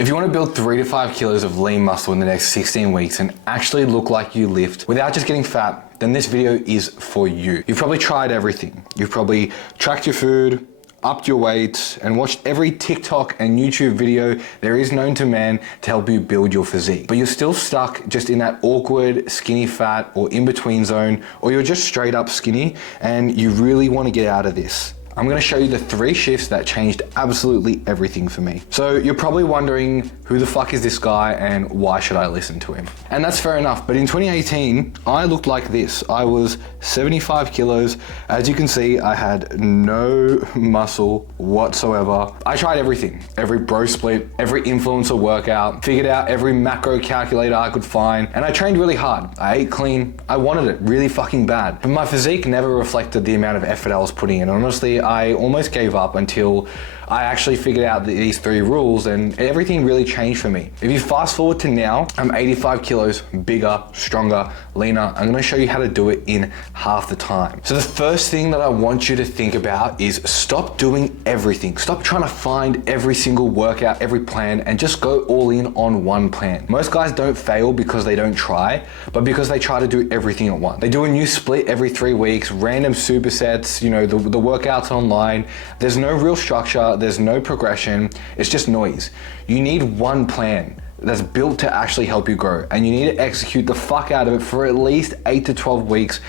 If you want to build 3 to 5 kilos of lean muscle in the next 16 weeks and actually look like you lift without just getting fat, then this video is for you. You've probably tried everything. You've probably tracked your food, upped your weights, and watched every TikTok and YouTube video there is known to man to help you build your physique. But you're still stuck just in that awkward skinny fat or in between zone, or you're just straight up skinny and you really want to get out of this. I'm gonna show you the 3 shifts that changed absolutely everything for me. So you're probably wondering, who the fuck is this guy and why should I listen to him? And that's fair enough, but in 2018, I looked like this. I was 75 kilos. As you can see, I had no muscle whatsoever. I tried everything, every bro split, every influencer workout, figured out every macro calculator I could find, and I trained really hard. I ate clean. I wanted it really fucking bad. But my physique never reflected the amount of effort I was putting in. Honestly, I almost gave up until I actually figured out these 3 rules and everything really changed for me. If you fast forward to now, I'm 85 kilos, bigger, stronger, leaner. I'm gonna show you how to do it in half the time. So the first thing that I want you to think about is stop doing everything. Stop trying to find every single workout, every plan, and just go all in on one plan. Most guys don't fail because they don't try, but because they try to do everything at once. They do a new split every 3 weeks, random supersets, you know, the workouts online. There's no real structure. There's no progression, it's just noise. You need one plan that's built to actually help you grow, and you need to execute the fuck out of it for at least 8 to 12 weeks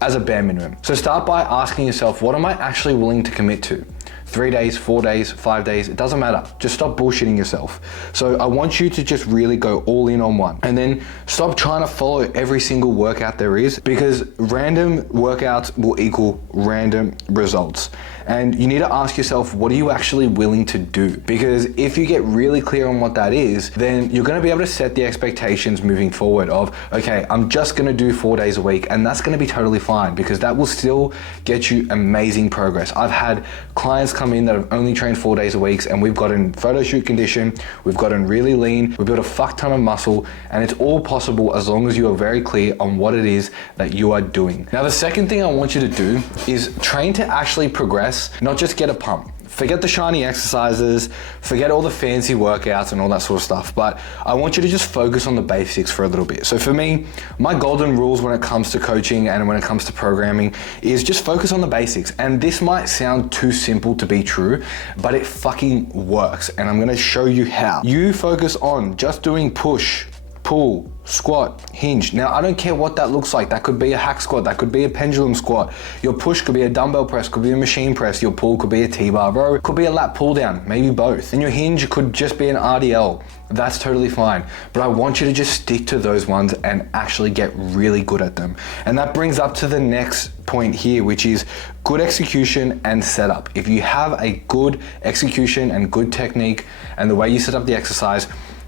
as a bare minimum. So start by asking yourself, what am I actually willing to commit to? 3 days, 4 days, 5 days, it doesn't matter. Just stop bullshitting yourself. So I want you to just really go all in on one. And then stop trying to follow every single workout there is, because random workouts will equal random results. And you need to ask yourself, what are you actually willing to do? Because if you get really clear on what that is, then you're gonna be able to set the expectations moving forward of, okay, I'm just gonna do 4 days a week, and that's gonna be totally fine, because that will still get you amazing progress. I've had clients come in that have only trained 4 days a week, and we've gotten photo shoot condition, we've gotten really lean, we've built a fuck ton of muscle, and it's all possible as long as you are very clear on what it is that you are doing. Now, the second thing I want you to do is train to actually progress, not just get a pump. Forget the shiny exercises, forget all the fancy workouts and all that sort of stuff, but I want you to just focus on the basics for a little bit. So for me, my golden rules when it comes to coaching and when it comes to programming is just focus on the basics. And this might sound too simple to be true, but it fucking works. And I'm gonna show you how. You focus on just doing push, pull, squat, hinge. Now, I don't care what that looks like. That could be a hack squat, that could be a pendulum squat. Your push could be a dumbbell press, could be a machine press. Your pull could be a T-bar row, could be a lat pull down, maybe both. And your hinge could just be an RDL. That's totally fine. But I want you to just stick to those ones and actually get really good at them. And that brings up to the next point here, which is good execution and setup. If you have a good execution and good technique and the way you set up the exercise,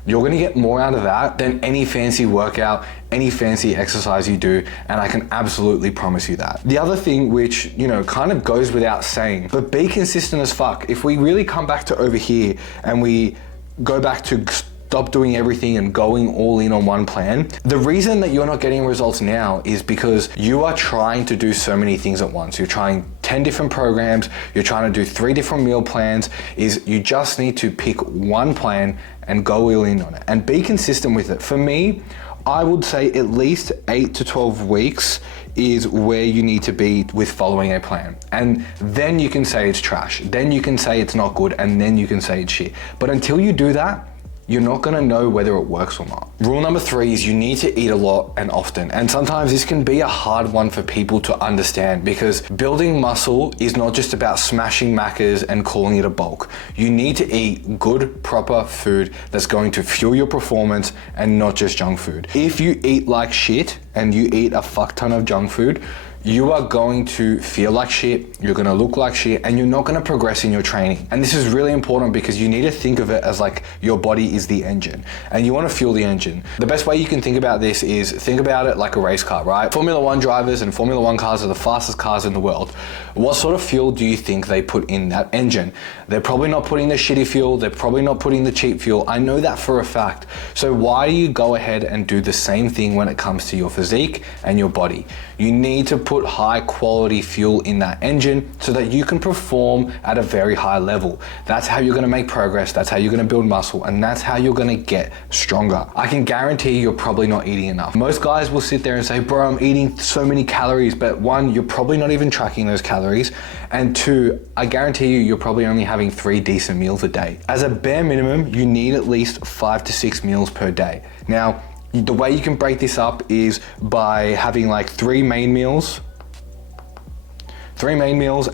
you're gonna get more out of that than any fancy workout, any fancy exercise you do, and I can absolutely promise you that. The other thing, which, you know, kind of goes without saying, but be consistent as fuck. If we really come back to over here and we go back to stop doing everything and going all in on one plan, the reason that you're not getting results now is because you are trying to do so many things at once. You're trying 10 different programs, you're trying to do 3 different meal plans. You just need to pick one plan and go all in on it and be consistent with it. For me, I would say at least 8 to 12 weeks is where you need to be with following a plan. And then you can say it's trash, then you can say it's not good, and then you can say it's shit. But until you do that, you're not gonna know whether it works or not. Rule number 3 is you need to eat a lot and often. And sometimes this can be a hard one for people to understand, because building muscle is not just about smashing macas and calling it a bulk. You need to eat good, proper food that's going to fuel your performance and not just junk food. If you eat like shit and you eat a fuck ton of junk food, you are going to feel like shit, you're gonna look like shit, and you're not gonna progress in your training. And this is really important because you need to think of it as like your body is the engine and you wanna fuel the engine. The best way you can think about this is think about it like a race car, right? Formula 1 drivers and Formula 1 cars are the fastest cars in the world. What sort of fuel do you think they put in that engine? They're probably not putting the shitty fuel, they're probably not putting the cheap fuel. I know that for a fact. So why do you go ahead and do the same thing when it comes to your physique and your body? You need to put put high quality fuel in that engine so that you can perform at a very high level. That's how you're gonna make progress, that's how you're gonna build muscle, and that's how you're gonna get stronger. I can guarantee you're probably not eating enough. Most guys will sit there and say, bro, I'm eating so many calories, but one, you're probably not even tracking those calories, and two, I guarantee you're probably only having 3 decent meals a day. As a bare minimum, you need at least 5 to 6 meals per day. Now, the way you can break this up is by having like 3 main meals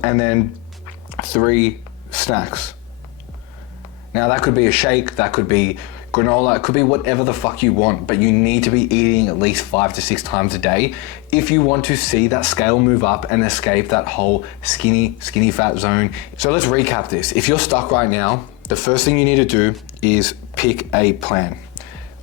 and then 3 snacks. Now that could be a shake, that could be granola, it could be whatever the fuck you want, but you need to be eating at least 5 to 6 times a day if you want to see that scale move up and escape that whole skinny fat zone. So let's recap this. If you're stuck right now, the first thing you need to do is pick a plan.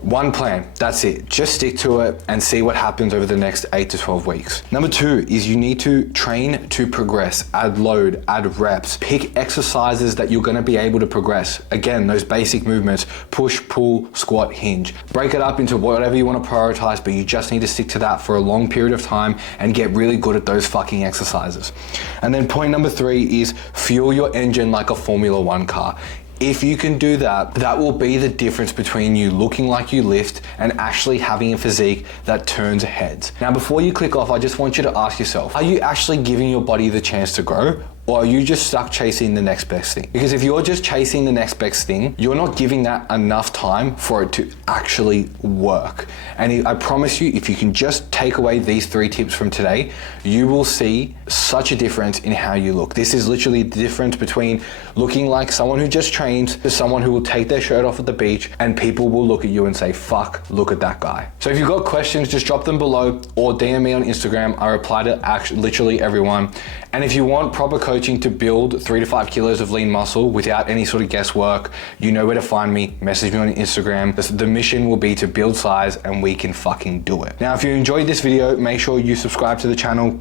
One plan, that's it. Just stick to it and see what happens over the next 8 to 12 weeks. Number 2 is you need to train to progress, add load, add reps, pick exercises that you're gonna be able to progress. Again, those basic movements, push, pull, squat, hinge. Break it up into whatever you wanna prioritize, but you just need to stick to that for a long period of time and get really good at those fucking exercises. And then point number 3 is fuel your engine like a Formula 1 car. If you can do that, that will be the difference between you looking like you lift and actually having a physique that turns heads. Now, before you click off, I just want you to ask yourself, are you actually giving your body the chance to grow? Or are you just stuck chasing the next best thing? Because if you're just chasing the next best thing, you're not giving that enough time for it to actually work. And I promise you, if you can just take away these 3 tips from today, you will see such a difference in how you look. This is literally the difference between looking like someone who just trains to someone who will take their shirt off at the beach and people will look at you and say, fuck, look at that guy. So if you've got questions, just drop them below or DM me on Instagram. I reply to literally everyone. And if you want proper coaching to build 3 to 5 kilos of lean muscle without any sort of guesswork, you know where to find me. Message me on Instagram. The mission will be to build size and we can fucking do it. Now, if you enjoyed this video, make sure you subscribe to the channel.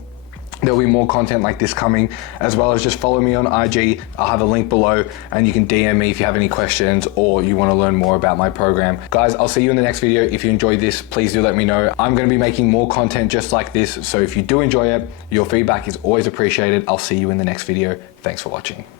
There'll be more content like this coming, as well as just follow me on IG. I'll have a link below and you can DM me if you have any questions or you want to learn more about my program. Guys, I'll see you in the next video. If you enjoyed this, please do let me know. I'm going to be making more content just like this. So if you do enjoy it, your feedback is always appreciated. I'll see you in the next video. Thanks for watching.